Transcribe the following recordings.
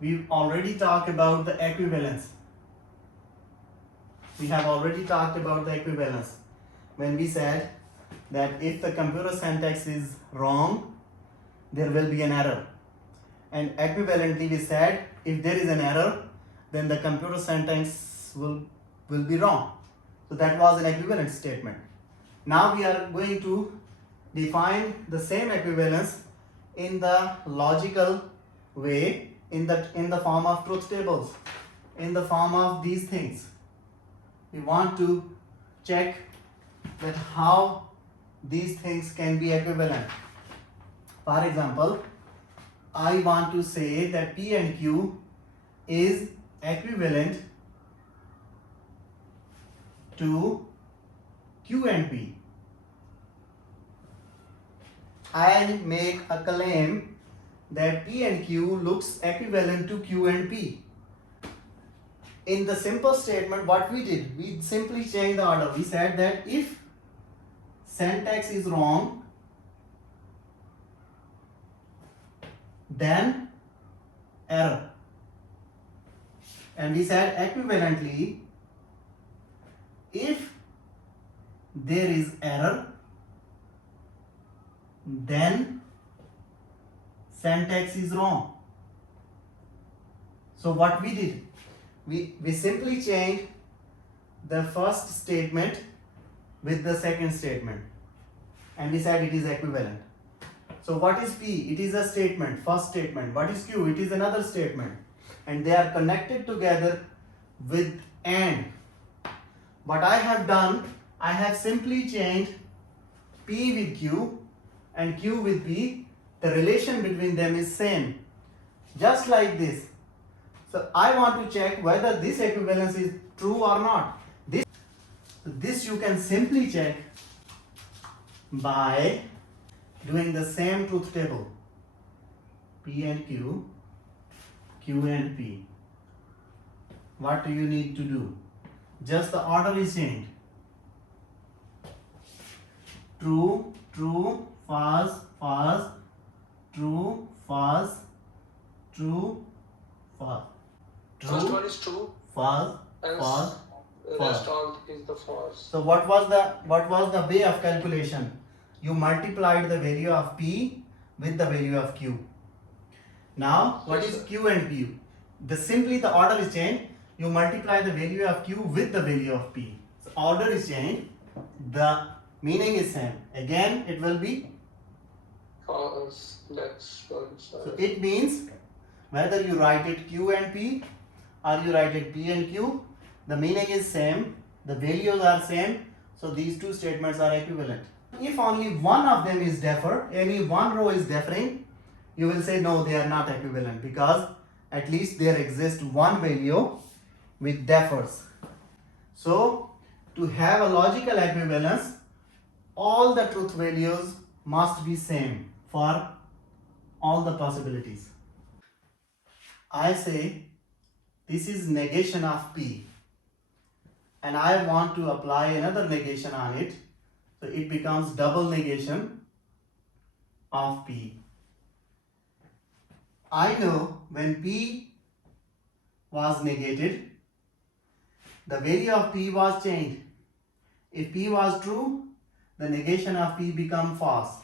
we've already talked about the equivalence. We have already talked about the equivalence when we said that if the computer syntax is wrong, there will be an error. And equivalently we said if there is an error, then the computer syntax will be wrong. So that was an equivalent statement. Now we are going to define the same equivalence in the logical way, in the form of truth tables, in the form of these things. We want to check that how these things can be equivalent. For example, I want to say that P and Q is equivalent to Q and P. I make a claim that P and Q looks equivalent to Q and P. In the simple statement, what we did, we simply changed the order. We said that if syntax is wrong, then error. And we said equivalently, if there is error, then syntax is wrong. So what we did, we simply changed the first statement with the second statement, and we said it is equivalent. So what is P? It is a statement, first statement. What is Q? It is another statement, and they are connected together with AND. What I have done, I have simply changed P with Q and Q with P. The relation between them is same, just like this. So I want to check whether this equivalence is true or not. This you can simply check by doing the same truth table. P and Q, Q and P. What do you need to do? Just the order is changed. True, true, false, false, true, false, true, false. First one is true. False, false, Rest all is the false. So what was the way of calculation? You multiplied the value of P with the value of Q. Now what is Q and P? Simply the order is changed. You multiply the value of Q with the value of P. So order is changed. The meaning is same. Again it will be False. That's false. So it means whether you write it Q and P or you write it P and Q, the meaning is same, the values are same, so these two statements are equivalent. If only one of them is differ, any one row is differing, you will say no, they are not equivalent, because at least there exists one value which differs. So to have a logical equivalence, all the truth values must be same for all the possibilities. I say this is negation of P, and I want to apply another negation on it, so it becomes double negation of P. I know when P was negated, the value of P was changed. If P was true, the negation of P become false.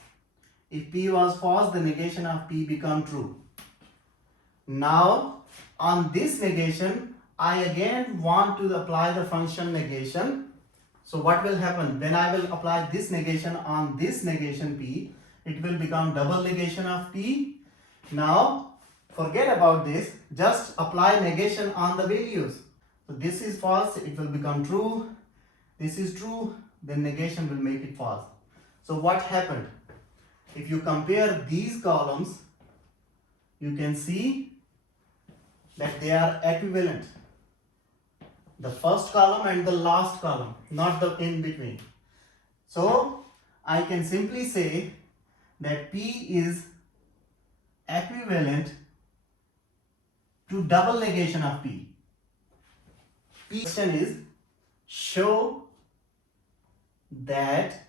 If P was false, the negation of P become true. Now on this negation, I again want to apply the function negation. So what will happen? When I will apply this negation on this negation P, it will become double negation of P. Now forget about this, just apply negation on the values. So this is false, it will become true. This is true, then negation will make it false. So what happened? If you compare these columns, you can see that they are equivalent. The first column and the last column, not the in between. So I can simply say that P is equivalent to double negation of P. P question is show that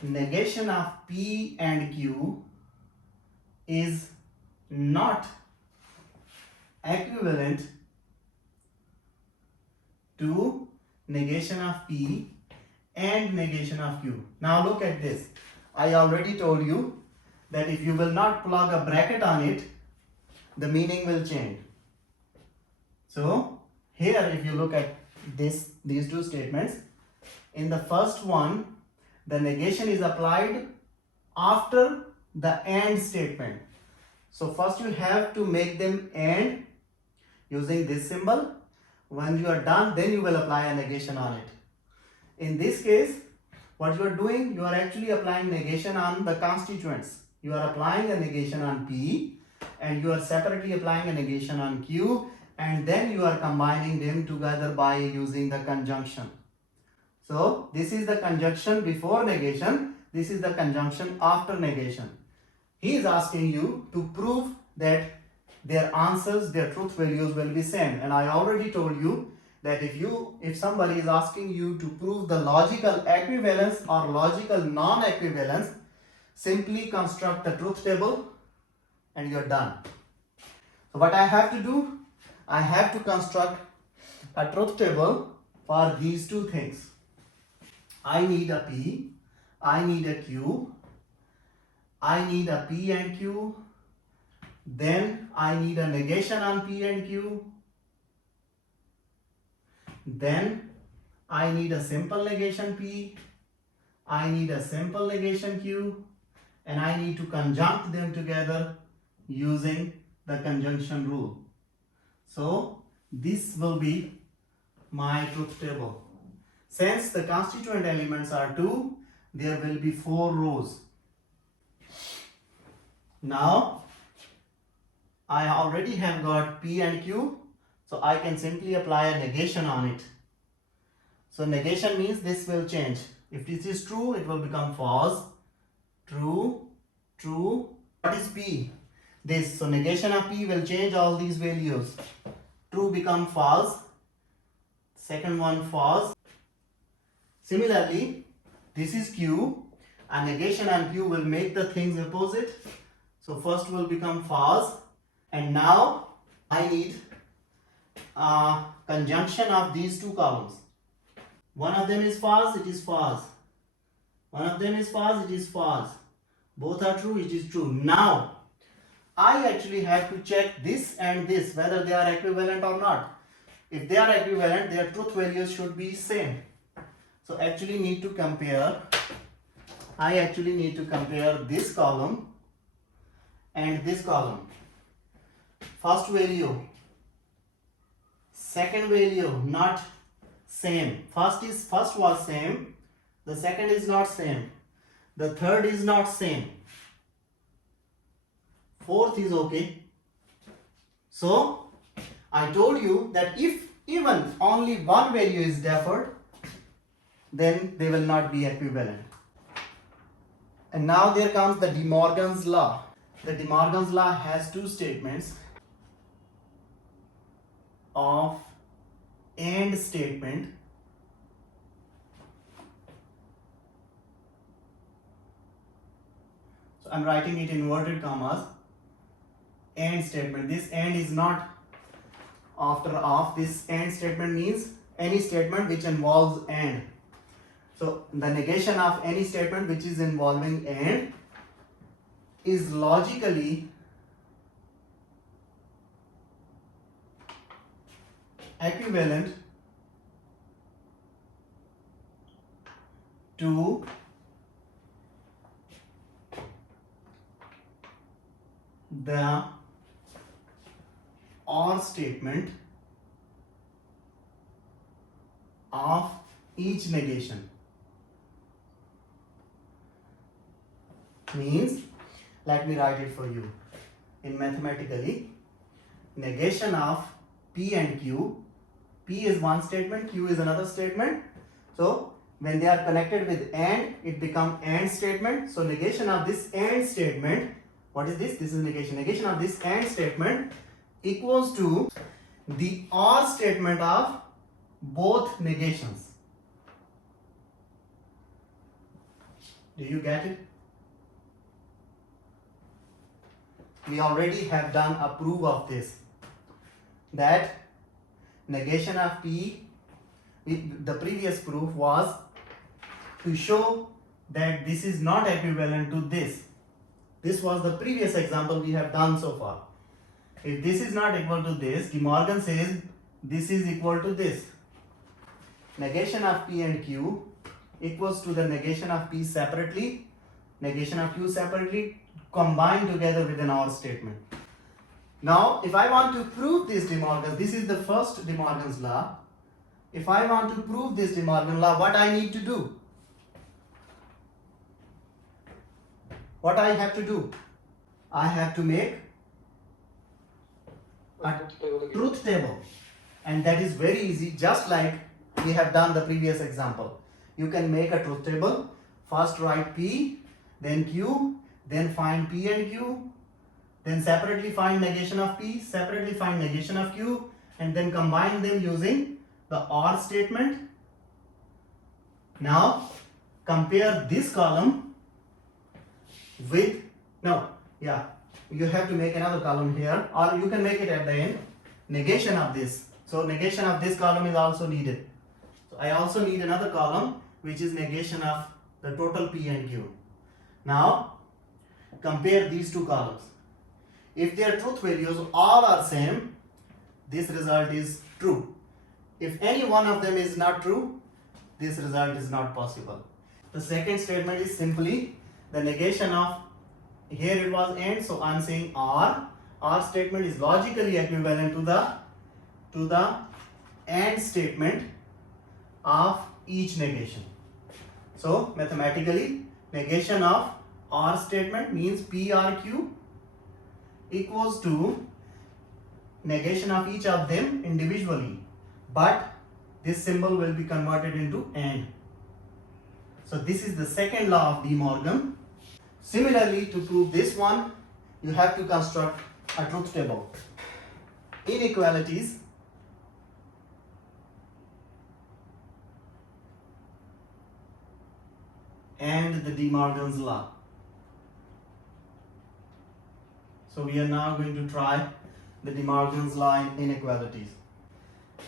negation of P and Q is not equivalent to negation of P and negation of Q. Now look at this. I already told you that if you will not plug a bracket on it, the meaning will change. So here if you look at these two statements, in the first one the negation is applied after the AND statement. So first you have to make them AND using this symbol. When you are done, then you will apply a negation on it. In this case, what you are doing, you are actually applying negation on the constituents. You are applying a negation on P and you are separately applying a negation on Q, and then you are combining them together by using the conjunction. So this is the conjunction before negation, this is the conjunction after negation. He is asking you to prove that their answers, their truth values will be same, and I already told you that if somebody is asking you to prove the logical equivalence or logical non-equivalence, simply construct the truth table and you're done. So what I have to do, I have to construct a truth table for these two things. I need a P, I need a Q, I need a P and Q, then I need a negation on P and Q, then I need a simple negation P, I need a simple negation Q, and I need to conjunct them together using the conjunction rule. So this will be my truth table. Since the constituent elements are 2, there will be 4 rows. Now I already have got P and Q, so I can simply apply a negation on it. So negation means this will change. If this is true, it will become false. True, true. What is P? This. So negation of P will change all these values. True become false. Second one false. Similarly, this is Q. A negation on Q will make the things opposite. So first will become false. And now I need a conjunction of these two columns. One of them is false, it is false. One of them is false, it is false. Both are true, it is true. Now I actually have to check this and this, whether they are equivalent or not. If they are equivalent, their truth values should be same. So I actually need to compare this column and this column. First value, second value, not same. First was same, the second is not same, the third is not same, fourth is okay. So I told you that if even only one value is differed, then they will not be equivalent. And now there comes the De Morgan's law. The De Morgan's law has two statements of AND statement so I'm writing it in inverted commas. AND statement. This AND is not after of. This AND statement means any statement which involves AND. So the negation of any statement which is involving AND is logically equivalent to the OR statement of each negation. Means, let me write it for you. In mathematically, negation of P and Q, P is one statement, Q is another statement. So when they are connected with AND, it becomes AND statement. So negation of this AND statement, what is this? This is negation. Negation of this AND statement equals to the OR statement of both negations. Do you get it? We already have done a proof of this. that negation of P, the previous proof was to show that this is not equivalent to this. This was the previous example we have done so far. If this is not equal to this, De Morgan says this is equal to this. Negation of P and Q equals to the negation of P separately, negation of Q separately, combined together with an OR statement. Now, if I want to prove this De Morgan, this is the first De Morgan's law. If I want to prove this De Morgan law, what I need to do? What I have to do? I have to make a truth table, and that is very easy, just like we have done the previous example. You can make a truth table. First write P, then Q, then find P and Q, then separately find negation of P, separately find negation of Q, and then combine them using the OR statement. Now compare this column with, you have to make another column here, or you can make it at the end, negation of this. So negation of this column is also needed. So I also need another column which is negation of the total P and Q. Now compare these two columns. If their truth values all are same, this result is true. If any one of them is not true, this result is not possible. The second statement is simply the negation of, here it was AND, so I am saying OR. OR statement is logically equivalent to the AND statement of each negation. So mathematically, negation of OR statement means PRQ equals to negation of each of them individually, but this symbol will be converted into AND. So this is the second law of De Morgan. Similarly, to prove this one, you have to construct a truth table. Inequalities and the De Morgan's law. So we are now going to try the De Morgan's law in inequalities.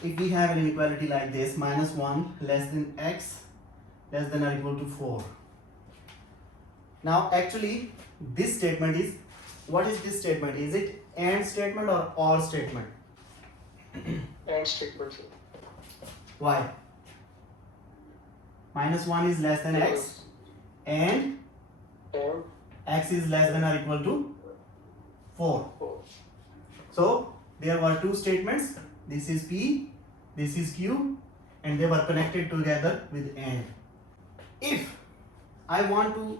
If we have an inequality like this, minus 1 less than x less than or equal to 4. Now actually this statement is, what is this statement? Is it AND statement or OR statement? AND statement. Why? Minus 1 is less than x and x is less than or equal to 4. So there were two statements. This is P, this is Q, and they were connected together with AND. If I want to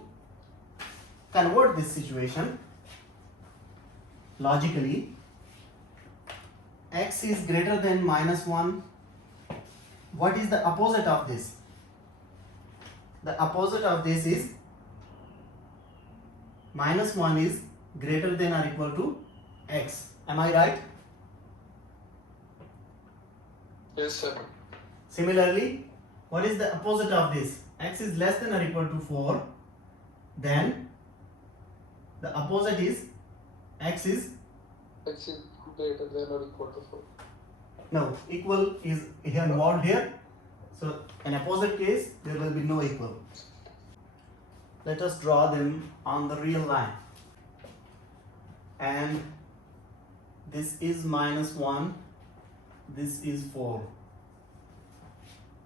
convert this situation logically, x is greater than minus 1. What is the opposite of this? The opposite of this is minus 1 is greater than or equal to x. Am I right? Yes, sir. Similarly, what is the opposite of this? X is less than or equal to 4. Then the opposite is x is greater than or equal to 4. No, equal is here involved here. So in opposite case, there will be no equal. Let us draw them on the real line. And this is minus 1, this is 4.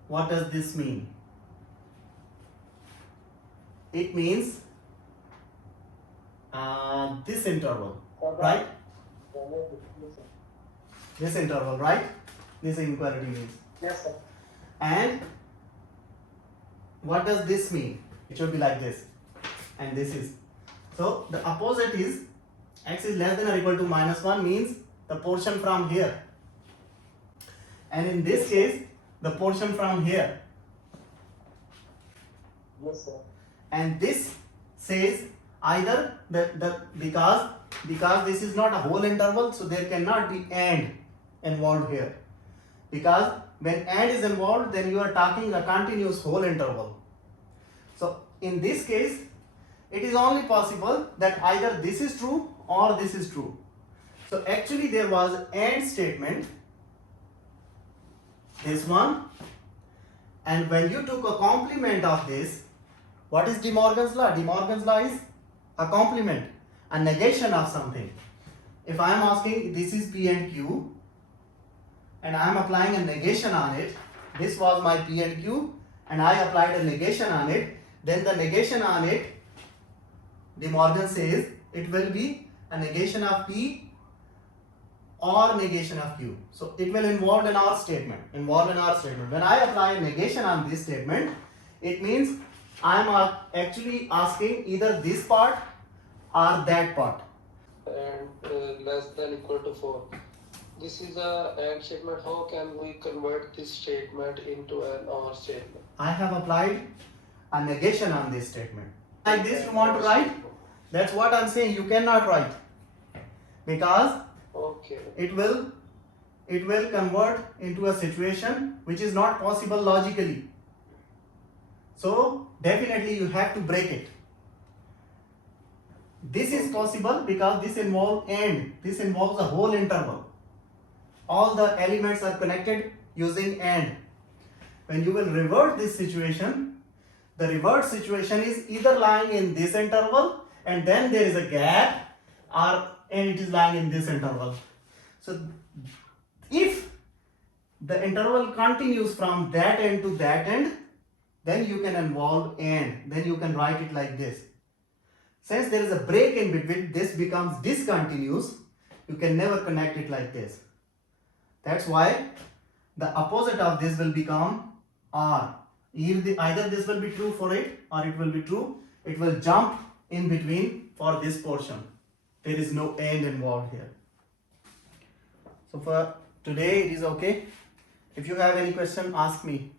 What does this mean? It means this interval, right? This interval, right? This inequality means. Yes, sir. And what does this mean? It should be like this. And this is. So the opposite is x is less than or equal to minus 1 means the portion from here. And in this case, the portion from here. Yes, sir. And this says either because this is not a whole interval, so there cannot be AND involved here. Because when AND is involved, then you are talking a continuous whole interval. So in this case, it is only possible that either this is true or this is true. So actually there was AND statement, this one, and when you took a complement of this, what is De Morgan's law? De Morgan's law is a complement, a negation of something. If I am asking this is P and Q and I am applying a negation on it, this was my P and Q and I applied a negation on it, then the negation on it, De Morgan says it will be a negation of P or negation of Q. So it will involve an OR statement. When I apply a negation on this statement, it means I am actually asking either this part or that part. And less than equal to 4. This is a AND statement. How can we convert this statement into an OR statement? I have applied a negation on this statement. Like this you want to write? That's what I'm saying. You cannot write because Okay. it will convert into a situation which is not possible logically. So definitely you have to break it. This is possible because this involves AND. This involves a whole interval. All the elements are connected using AND. When you will revert this situation, the revert situation is either lying in this interval and then there is a gap, and it is lying in this interval. So if the interval continues from that end to that end, then you can involve AND. Then you can write it like this. Since there is a break in between, this becomes discontinuous. You can never connect it like this. That's why the opposite of this will become OR. Either this will be true for it or it will be true. It will jump in between for this portion. There is no AND involved here. So for today it is okay. If you have any question, ask me.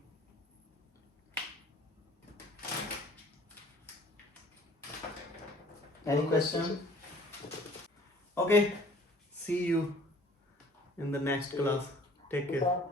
Any question? Okay. See you in the next class. Take care.